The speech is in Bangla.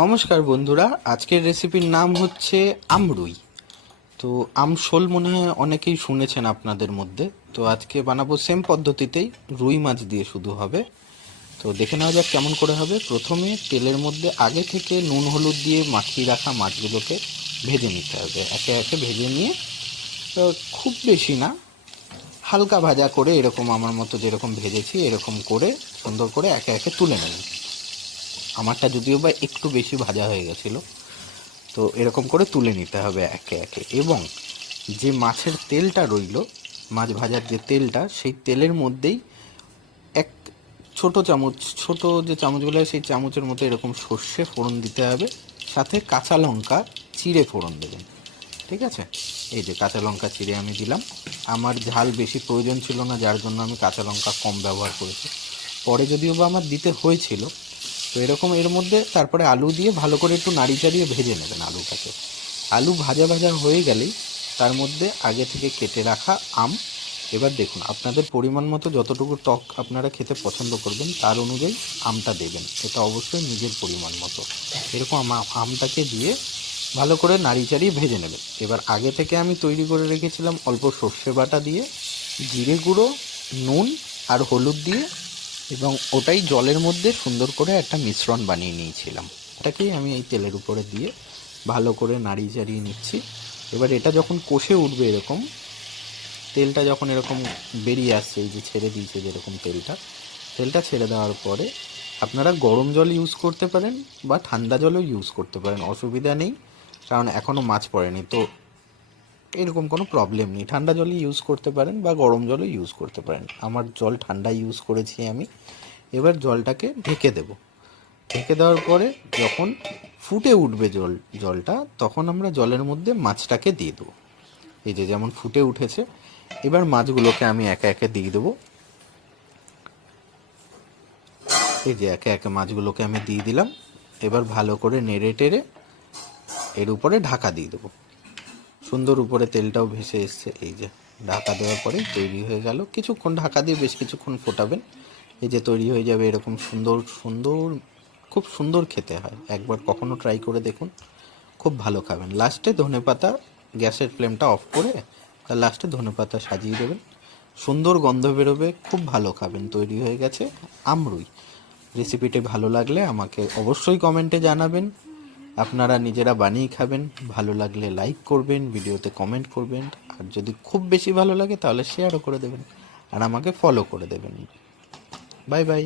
নমস্কার বন্ধুরা, আজকের রেসিপির নাম হচ্ছে আমরুই। তো আমশোল মনে হয় অনেকেই শুনেছেন আপনাদের মধ্যে। তো আজকে বানাবো সেম পদ্ধতিতেই, রুই মাছ দিয়ে শুধু হবে। তো দেখে নেওয়া যাক কেমন করে হবে। প্রথমে তেলের মধ্যে আগে থেকে নুন হলুদ দিয়ে মাখিয়ে রাখা মাছগুলোকে ভেজে নিতে হবে। একে একে ভেজে নিয়ে, তো খুব বেশি না, হালকা ভাজা করে, এরকম আমার মতো যেরকম ভেজেছি এরকম করে সুন্দর করে একে একে তুলে নেব। আমারটা যদিও বা একটু বেশি ভাজা হয়ে গেছিলো। তো এরকম করে তুলে নিতে হবে একে একে। এবং যে মাছের তেলটা রইল, মাছ ভাজার যে তেলটা, সেই তেলের মধ্যেই এক ছোট চামচ, ছোট যে চামচগুলো হয় সেই চামচের মতো এরকম সর্ষে ফোড়ন দিতে হবে। সাথে কাঁচা লঙ্কা চিড়ে ফোড়ন দেবেন। ঠিক আছে, এই যে কাঁচা লঙ্কা চিড়ে আমি দিলাম। আমার ঝাল বেশি প্রয়োজন ছিল না, যার জন্য আমি কাঁচা লঙ্কা কম ব্যবহার করেছি। পরে যদিও বা আমার দিতে হয়েছিল। তো এরকম এর মধ্যে তারপরে আলু দিয়ে ভালো করে একটু নাড়ি চাড়িয়ে ভেজে নেবেন আলুটাকে। আলু ভাজা ভাজা হয়ে গেলেই তার মধ্যে আগে থেকে কেটে রাখা আম। এবার দেখুন, আপনাদের পরিমাণ মতো যতটুকু টক আপনারা খেতে পছন্দ করবেন তার অনুযায়ী আমটা দেবেন। এটা অবশ্যই নিজের পরিমাণ মতো। এরকম আমটাকে দিয়ে ভালো করে নাড়ি চাড়িয়ে ভেজে নেবেন। এবার আগে থেকে আমি তৈরি করে রেখেছিলাম অল্প সর্ষে বাটা দিয়ে, জিরে গুঁড়ো, নুন আর হলুদ দিয়ে, এবং ওটাই জলের মধ্যে সুন্দর করে একটা মিশ্রণ বানিয়ে নিয়েছিলাম। ওটাকেই আমি এই তেলের উপরে দিয়ে ভালো করে নাড়িয়ে চাড়িয়ে নিচ্ছি। এবার এটা যখন কষে উঠবে, এরকম তেলটা যখন এরকম বেরিয়ে আসছে, এই যে ছেড়ে দিয়েছে যেরকম তেলটা ছেড়ে দেওয়ার পরে আপনারা গরম জল ইউজ করতে পারেন বা ঠান্ডা জলও ইউজ করতে পারেন, অসুবিধা নেই। কারণ এখনও মাছ পড়েনি, তো এরকম কোনো প্রবলেম নেই। ঠান্ডা জলই ইউজ করতে পারেন বা গরম জলও ইউজ করতে পারেন। আমার জল ঠান্ডা ইউজ করেছি আমি। এবার জলটাকে ঢেকে দেব। ঢেকে দেওয়ার পরে যখন ফুটে উঠবে জলটা, তখন আমরা জলের মধ্যে মাছটাকে দিয়ে দেবো। এই যে যেমন ফুটে উঠেছে, এবার মাছগুলোকে আমি একে একে দিয়ে দেবো। এই যে একে একে মাছগুলোকে আমি দিয়ে দিলাম। এবার ভালো করে নেড়ে টেড়ে এর উপরে ঢাকা দিয়ে দেবো। সুন্দর উপরে তেলটাও ভেসে এসছে। এই যে ঢাকা দেওয়ার পরে তৈরি হয়ে গেল। কিছুক্ষণ ঢাকা দিয়ে বেশ কিছুক্ষণ ফোটাবেন। এই যে তৈরি হয়ে যাবে এরকম সুন্দর সুন্দর, খুব সুন্দর খেতে হয়। একবার কখনো ট্রাই করে দেখুন, খুব ভালো খাবেন। লাস্টে ধনেপাতা, গ্যাসের ফ্লেমটা অফ করে তার লাস্টে ধনেপাতা সাজিয়ে দেবেন। সুন্দর গন্ধ বেরোবে, খুব ভালো খাবেন। তৈরি হয়ে গেছে আমরুই। রেসিপিটি ভালো লাগলে আমাকে অবশ্যই কমেন্টে জানাবেন। আপনারা নিজেরা বানিয়ে খাবেন। ভালো লাগলে লাইক করবেন, ভিডিওতে কমেন্ট করবেন, আর যদি খুব বেশি ভালো লাগে তাহলে শেয়ারও করে দেবেন, আর আমাকে ফলো করে দেবেন। Bye bye.